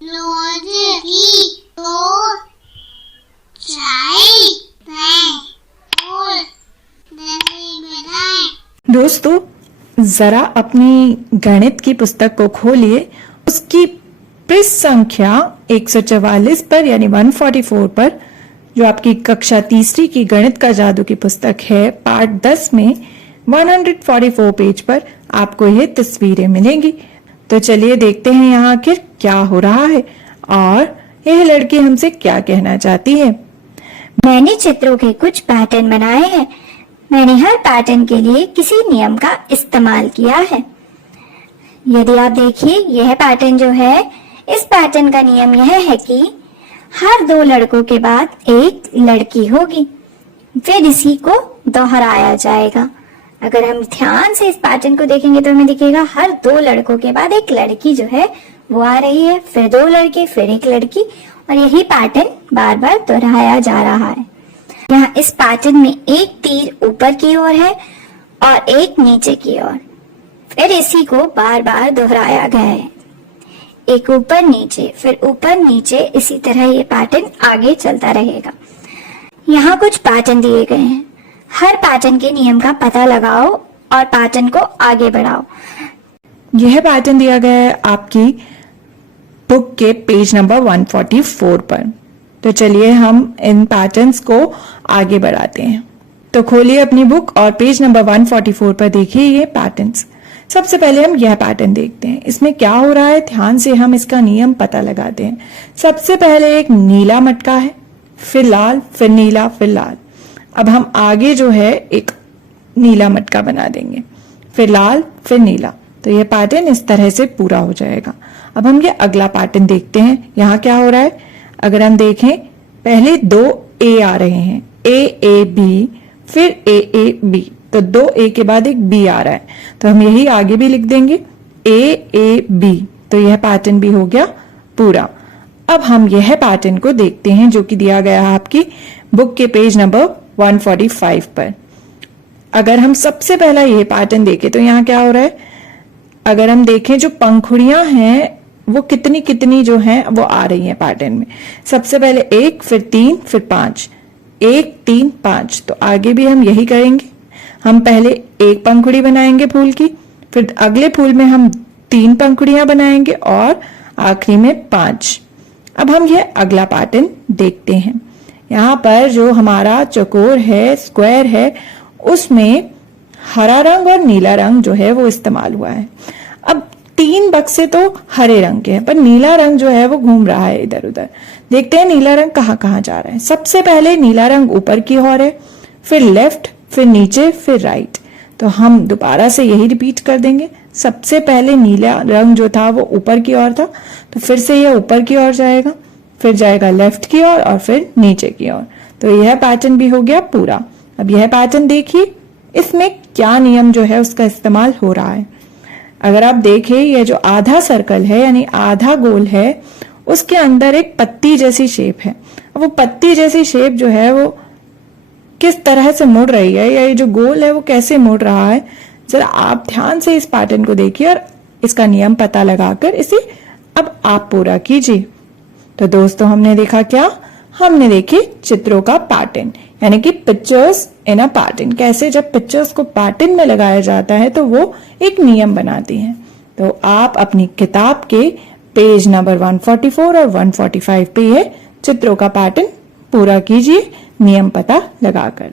दोस्तों, जरा अपनी गणित की पुस्तक को खोलिए। उसकी पृष्ठ संख्या 144 पर यानी 144 पर, जो आपकी कक्षा तीसरी की गणित का जादू की पुस्तक है, पार्ट 10 में 144 पेज पर आपको ये तस्वीरें मिलेंगी। तो चलिए देखते हैं यहाँ आखिर क्या हो रहा है और यह लड़की हमसे क्या कहना चाहती है। मैंने चित्रों के कुछ पैटर्न बनाए हैं। मैंने हर पैटर्न के लिए किसी नियम का इस्तेमाल किया है। यदि आप देखिए, यह पैटर्न जो है, इस पैटर्न का नियम यह है कि हर दो लड़कों के बाद एक लड़की होगी, फिर इसी को दोहराया जाएगा। अगर हम ध्यान से इस पैटर्न को देखेंगे तो हमें दिखेगा हर दो लड़कों के बाद एक लड़की जो है वो आ रही है, फिर दो लड़के, फिर एक लड़की, और यही पैटर्न बार बार दोहराया जा रहा है। यहाँ इस पैटर्न में एक तीर ऊपर की ओर है और एक नीचे की ओर, फिर इसी को बार बार दोहराया गया है। एक ऊपर नीचे, फिर ऊपर नीचे, इसी तरह ये पैटर्न आगे चलता रहेगा। यहाँ कुछ पैटर्न दिए गए हैं। हर पैटर्न के नियम का पता लगाओ और पैटर्न को आगे बढ़ाओ। यह पैटर्न दिया गया है आपकी बुक के पेज नंबर 144 पर। तो चलिए हम इन पैटर्न्स को आगे बढ़ाते हैं। तो खोलिए अपनी बुक और पेज नंबर 144 पर देखिए ये पैटर्न्स। सबसे पहले हम यह पैटर्न देखते हैं। इसमें क्या हो रहा है, ध्यान से हम इसका नियम पता लगाते हैं। सबसे पहले एक नीला मटका है, फिर लाल, फिर नीला, फिर लाल। अब हम आगे जो है एक नीला मटका बना देंगे, फिर लाल, फिर नीला। तो यह पैटर्न इस तरह से पूरा हो जाएगा। अब हम ये अगला पैटर्न देखते हैं। यहाँ क्या हो रहा है, अगर हम देखें, पहले दो ए आ रहे हैं, ए बी, फिर ए बी, तो दो ए के बाद एक बी आ रहा है, तो हम यही आगे भी लिख देंगे ए बी। तो यह पैटर्न भी हो गया पूरा। अब हम यह पैटर्न को देखते हैं जो कि दिया गया है आपकी बुक के पेज नंबर 145 पर। अगर हम सबसे पहला यह पैटर्न देखें तो यहाँ क्या हो रहा है, अगर हम देखें जो पंखुड़ियां हैं वो कितनी कितनी जो हैं वो आ रही हैं पैटर्न में। सबसे पहले एक, फिर तीन, फिर पांच, एक, तीन, पांच। तो आगे भी हम यही करेंगे। हम पहले एक पंखुड़ी बनाएंगे फूल की, फिर अगले फूल में हम तीन पंखुड़ियां बनाएंगे और आखिरी में पांच। अब हम यह अगला पैटर्न देखते हैं। यहाँ पर जो हमारा चौकोर है, स्क्वायर है, उसमें हरा रंग और नीला रंग जो है वो इस्तेमाल हुआ है। अब तीन बक्से तो हरे रंग के हैं, पर नीला रंग जो है वो घूम रहा है इधर उधर। देखते हैं नीला रंग कहाँ कहाँ जा रहा है। सबसे पहले नीला रंग ऊपर की ओर है, फिर लेफ्ट, फिर नीचे, फिर राइट। तो हम दोबारा से यही रिपीट कर देंगे। सबसे पहले नीला रंग जो था वो ऊपर की ओर था, तो फिर से यह ऊपर की ओर जाएगा, फिर जाएगा लेफ्ट की ओर और फिर नीचे की ओर। तो यह पैटर्न भी हो गया पूरा। अब यह पैटर्न देखिए, इसमें क्या नियम जो है उसका इस्तेमाल हो रहा है। अगर आप देखें, यह जो आधा सर्कल है यानी आधा गोल है, उसके अंदर एक पत्ती जैसी शेप है। अब वो पत्ती जैसी शेप जो है वो किस तरह से मुड़ रही है, या ये जो गोल है वो कैसे मुड़ रहा है, जरा आप ध्यान से इस पैटर्न को देखिए और इसका नियम पता लगाकर इसे अब आप पूरा कीजिए। तो दोस्तों, हमने देखा क्या, हमने देखे चित्रों का पैटर्न, यानी कि पिक्चर्स इन अ पैटर्न। कैसे जब पिक्चर्स को पैटर्न में लगाया जाता है तो वो एक नियम बनाती हैं। तो आप अपनी किताब के पेज नंबर 144 और 145 पे ये चित्रों का पैटर्न पूरा कीजिए नियम पता लगाकर।